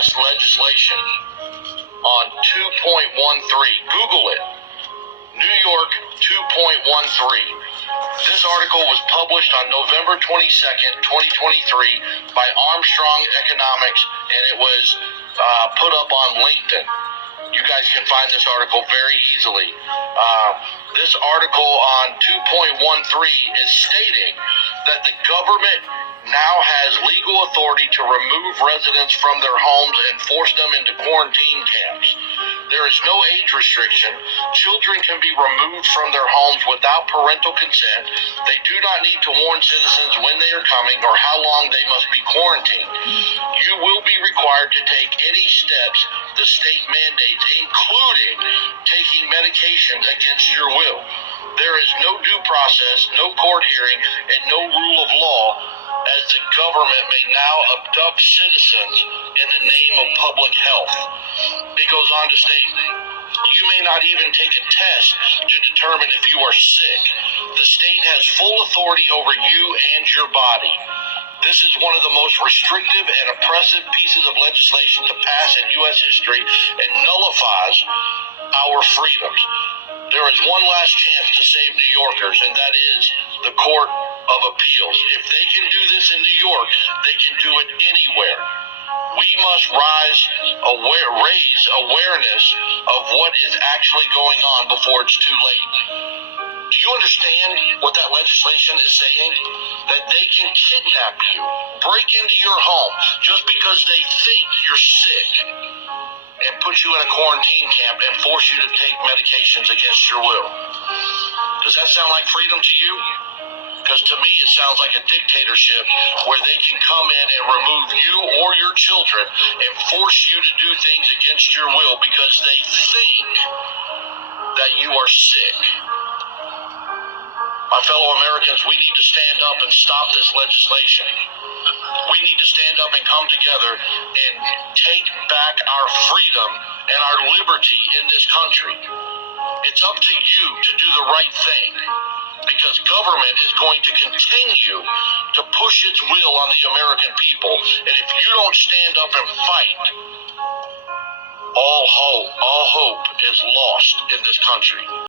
passed legislation on 2.13. Google it. New York 2.13. This article was published on November 22nd, 2023 by Armstrong Economics, and it was put up on LinkedIn. You guys can find this article very easily. This article on 2.13 is stating that the government now has legal authority to remove residents from their homes and force them into quarantine camps. There is no age restriction. Children can be removed from their homes without parental consent. They do not need to warn citizens when they are coming or how long they must be quarantined. You will be required to take any steps the state mandates, including taking medications against your will. There is no due process, no court hearing, and no rule of law, as the government may now abduct citizens in the name of public health. It goes on to state, you may not even take a test to determine if you are sick. The state has full authority over you and your body. This is one of the most restrictive and oppressive pieces of legislation to pass in U.S. history and nullifies our freedoms. There is one last chance to save New Yorkers, and that is the Court of Appeals. If they can do this in New York, they can do it anywhere. We must raise awareness of what is actually going on before it's too late. Do you understand what that legislation is saying? That they can kidnap you, break into your home just because they think you're sick, and put you in a quarantine camp and force you to take medications against your will. Does that sound like freedom to you? Because to me, it sounds like a dictatorship where they can come in and remove you or your children and force you to do things against your will because they think that you are sick. My fellow Americans, we need to stand up and stop this legislation. We need to stand up and come together and take back our freedom and our liberty in this country. It's up to you to do the right thing, because government is going to continue to push its will on the American people. And if you don't stand up and fight, all hope is lost in this country.